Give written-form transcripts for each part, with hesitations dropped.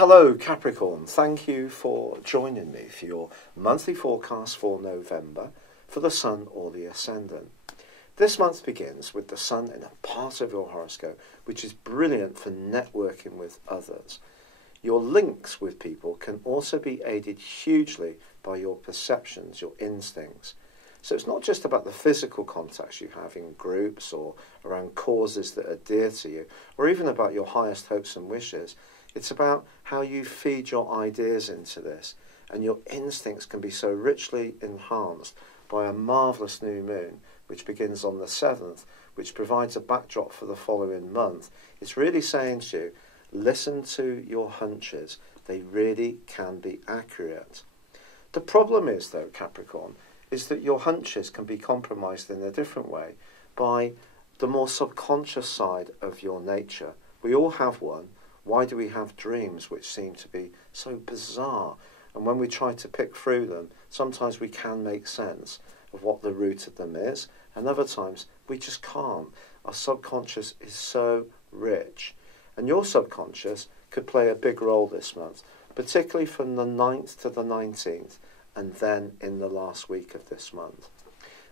Hello Capricorn, thank you for joining me for your monthly forecast for November for the Sun or the Ascendant. This month begins with the Sun in a part of your horoscope which is brilliant for networking with others. Your links with people can also be aided hugely by your perceptions, your instincts. So it's not just about the physical contacts you have in groups or around causes that are dear to you, or even about your highest hopes and wishes. It's about how you feed your ideas into this, and your instincts can be so richly enhanced by a marvellous new moon, which begins on the 7th, which provides a backdrop for the following month. It's really saying to you, listen to your hunches. They really can be accurate. The problem is, though, Capricorn, is that your hunches can be compromised in a different way by the more subconscious side of your nature. We all have one. Why do we have dreams which seem to be so bizarre? And when we try to pick through them, sometimes we can make sense of what the root of them is, and other times we just can't. Our subconscious is so rich. And your subconscious could play a big role this month, particularly from the 9th to the 19th, and then in the last week of this month.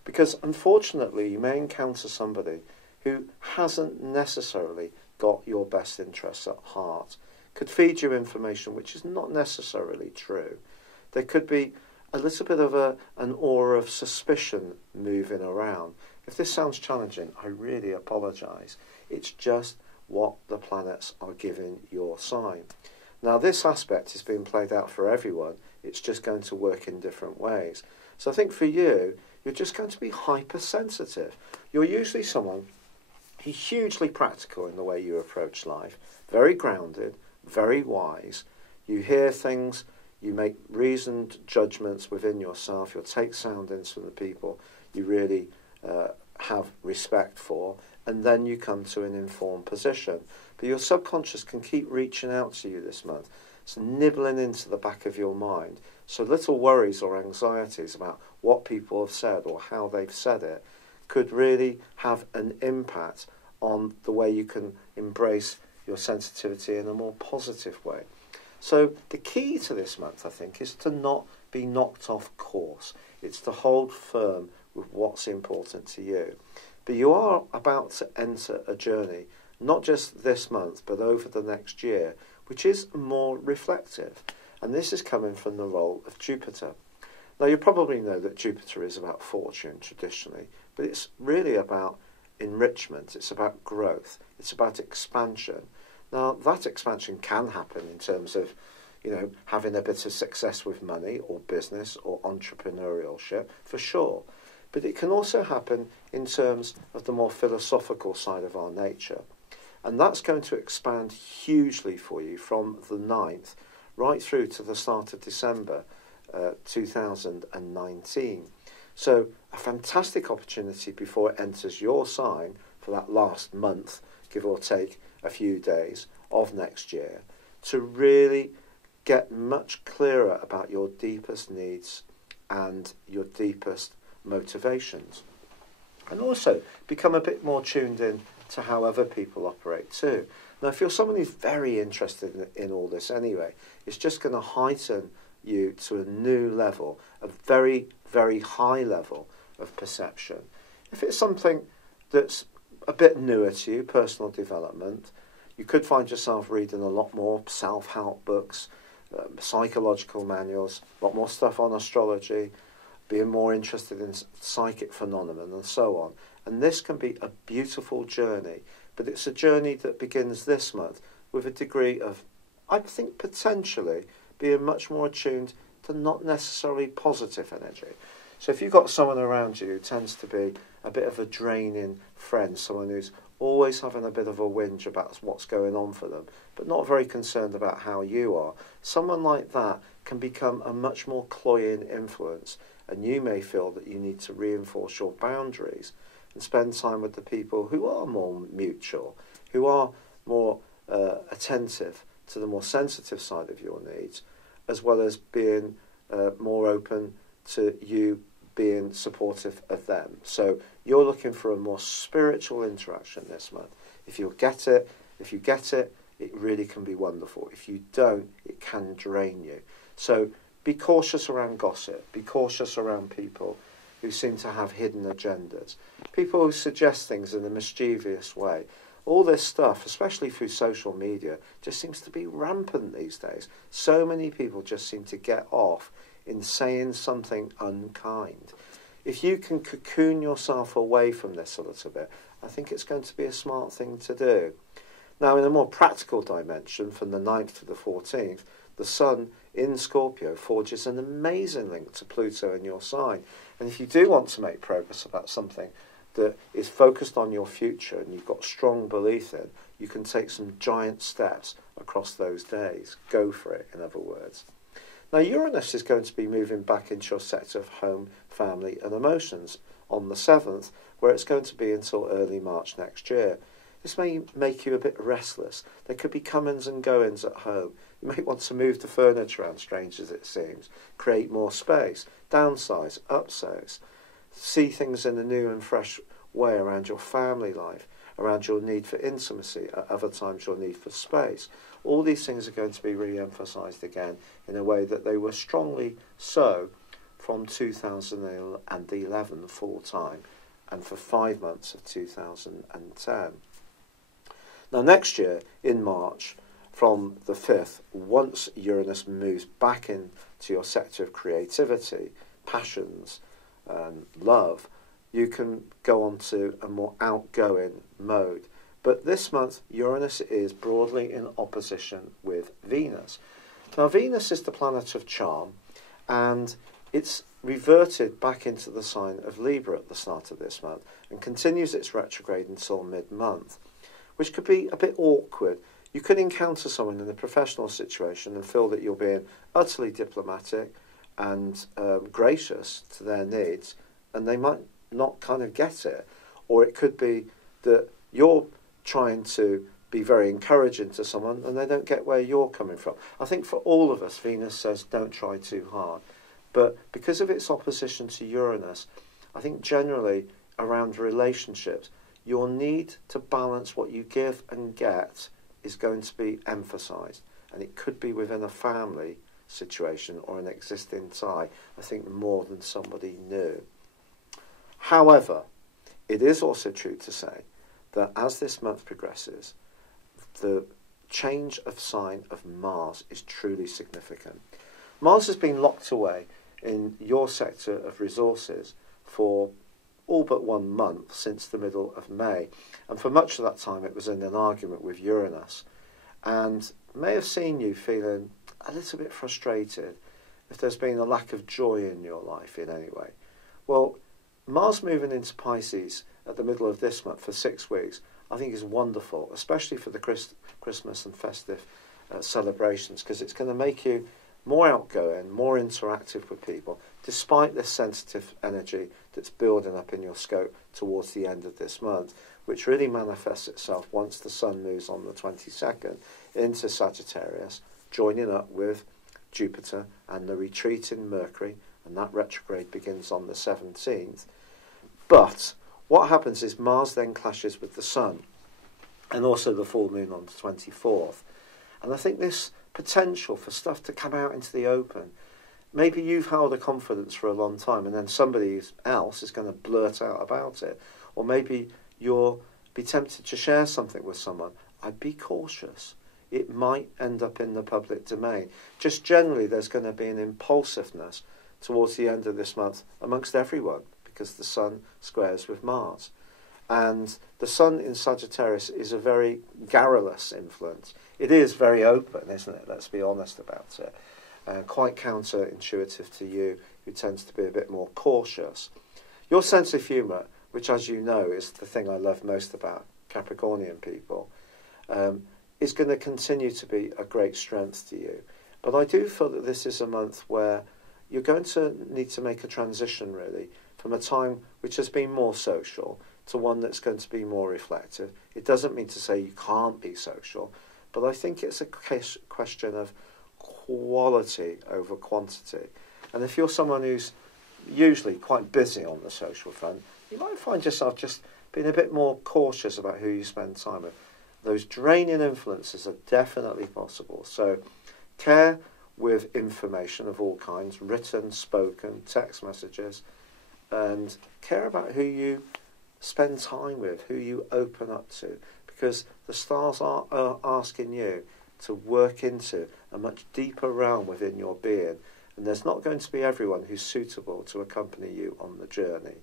Because unfortunately you may encounter somebody who hasn't necessarily got your best interests at heart, could feed you information which is not necessarily true. There could be a little bit of an aura of suspicion moving around. If this sounds challenging, I really apologise. It's just what the planets are giving your sign. Now this aspect is being played out for everyone. It's just going to work in different ways. So I think for you, you're just going to be hypersensitive. You're usually someone who's hugely practical in the way you approach life, very grounded, very wise. You hear things, you make reasoned judgments within yourself, you'll take soundings from the people you really have respect for, and then you come to an informed position. But your subconscious can keep reaching out to you this month. It's nibbling into the back of your mind. So little worries or anxieties about what people have said or how they've said it could really have an impact on the way you can embrace your sensitivity in a more positive way. So the key to this month, I think, is to not be knocked off course. It's to hold firm with what's important to you. But you are about to enter a journey, not just this month, but over the next year, which is more reflective. And this is coming from the role of Jupiter. Now, you probably know that Jupiter is about fortune traditionally, but it's really about enrichment. It's about growth. It's about expansion. Now, that expansion can happen in terms of, having a bit of success with money or business or entrepreneurship, for sure. But it can also happen in terms of the more philosophical side of our nature. And that's going to expand hugely for you from the 9th right through to the start of December 2019. So a fantastic opportunity before it enters your sign for that last month, give or take a few days of next year, to really get much clearer about your deepest needs and your deepest motivations. And also become a bit more tuned in to how other people operate too. Now, if you're someone who's very interested in all this anyway, it's just going to heighten you to a new level, a very, very high level of perception. If it's something that's a bit newer to you, personal development, you could find yourself reading a lot more self-help books, psychological manuals, a lot more stuff on astrology, being more interested in psychic phenomena and so on. And this can be a beautiful journey, but it's a journey that begins this month with a degree of, I think, potentially being much more attuned to not necessarily positive energy. So if you've got someone around you who tends to be a bit of a draining friend, someone who's always having a bit of a whinge about what's going on for them, but not very concerned about how you are, someone like that can become a much more cloying influence, and you may feel that you need to reinforce your boundaries and spend time with the people who are more mutual, who are more attentive to the more sensitive side of your needs, as well as being more open to you being supportive of them. So you're looking for a more spiritual interaction this month. If you get it, it really can be wonderful. If you don't, it can drain you. So be cautious around gossip. Be cautious around people who seem to have hidden agendas. People who suggest things in a mischievous way. All this stuff, especially through social media, just seems to be rampant these days. So many people just seem to get off in saying something unkind. If you can cocoon yourself away from this a little bit, I think it's going to be a smart thing to do. Now, in a more practical dimension, from the 9th to the 14th, the Sun in Scorpio forges an amazing link to Pluto in your sign. And if you do want to make progress about something that is focused on your future and you've got strong belief in, you can take some giant steps across those days. Go for it, in other words. Now, Uranus is going to be moving back into your sector of home, family and emotions on the 7th, where it's going to be until early March next year. This may make you a bit restless. There could be comings and goings at home. You may want to move the furniture around, strange as it seems, create more space, downsize, upsize, see things in a new and fresh way around your family life, around your need for intimacy, at other times your need for space. All these things are going to be re-emphasised again in a way that they were strongly so from 2011 full time and for 5 months of 2010. Now next year, in March, from the 5th, once Uranus moves back into your sector of creativity, passions and love, you can go on to a more outgoing mode. But this month, Uranus is broadly in opposition with Venus. Now, Venus is the planet of charm, and it's reverted back into the sign of Libra at the start of this month and continues its retrograde until mid-month, which could be a bit awkward. You could encounter someone in a professional situation and feel that you're being utterly diplomatic and gracious to their needs, and they might not kind of get it. Or it could be that you're trying to be very encouraging to someone and they don't get where you're coming from. I think for all of us, Venus says don't try too hard. But because of its opposition to Uranus, I think generally around relationships, your need to balance what you give and get is going to be emphasised. And it could be within a family situation or an existing tie, I think more than somebody new. However, it is also true to say that as this month progresses, the change of sign of Mars is truly significant. Mars has been locked away in your sector of resources for all but 1 month since the middle of May. And for much of that time it was in an argument with Uranus and may have seen you feeling a little bit frustrated if there's been a lack of joy in your life in any way. Well, Mars moving into Pisces at the middle of this month for 6 weeks, I think is wonderful, especially for the Christmas and festive celebrations, because it's going to make you more outgoing, more interactive with people, despite this sensitive energy that's building up in your scope towards the end of this month, which really manifests itself once the Sun moves on the 22nd into Sagittarius, joining up with Jupiter and the retreating Mercury, and that retrograde begins on the 17th. But what happens is Mars then clashes with the Sun, and also the full moon on the 24th. And I think this potential for stuff to come out into the open, maybe you've held a confidence for a long time and then somebody else is going to blurt out about it. Or maybe you'll be tempted to share something with someone. I'd be cautious. It might end up in the public domain. Just generally there's going to be an impulsiveness towards the end of this month amongst everyone because the Sun squares with Mars. And the Sun in Sagittarius is a very garrulous influence. It is very open, isn't it? Let's be honest about it. Quite counterintuitive to you, who tends to be a bit more cautious. Your sense of humour, which as you know is the thing I love most about Capricornian people, is going to continue to be a great strength to you. But I do feel that this is a month where you're going to need to make a transition, really, from a time which has been more social to one that's going to be more reflective. It doesn't mean to say you can't be social, but I think it's a question of quality over quantity. And if you're someone who's usually quite busy on the social front, you might find yourself just being a bit more cautious about who you spend time with. Those draining influences are definitely possible. So care with information of all kinds, written, spoken, text messages, and care about who you spend time with, who you open up to, because the stars are asking you to work into a much deeper realm within your being, and there's not going to be everyone who's suitable to accompany you on the journey.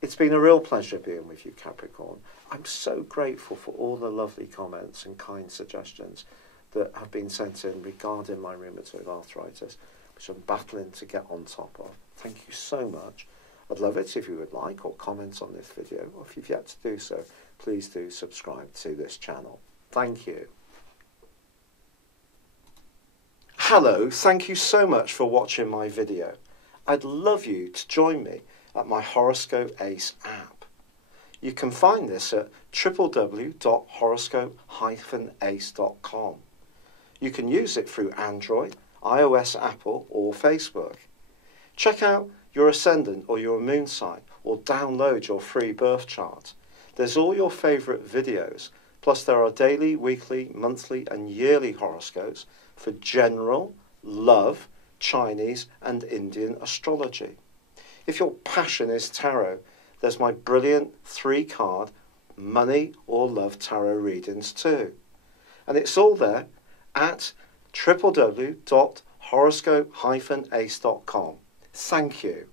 It's been a real pleasure being with you, Capricorn. I'm so grateful for all the lovely comments and kind suggestions that have been sent in regarding my rheumatoid arthritis, which I'm battling to get on top of. Thank you so much. I'd love it if you would like or comment on this video, or if you've yet to do so, please do subscribe to this channel. Thank you. Hello, thank you so much for watching my video. I'd love you to join me at my Horoscope Ace app. You can find this at www.horoscope-ace.com. You can use it through Android, iOS, Apple or Facebook. Check out your ascendant or your moon sign, or download your free birth chart. There's all your favourite videos, plus there are daily, weekly, monthly and yearly horoscopes for general, love, Chinese and Indian astrology. If your passion is tarot, there's my brilliant 3-card money or love tarot readings too. And it's all there at www.horoscope-ace.com. Thank you.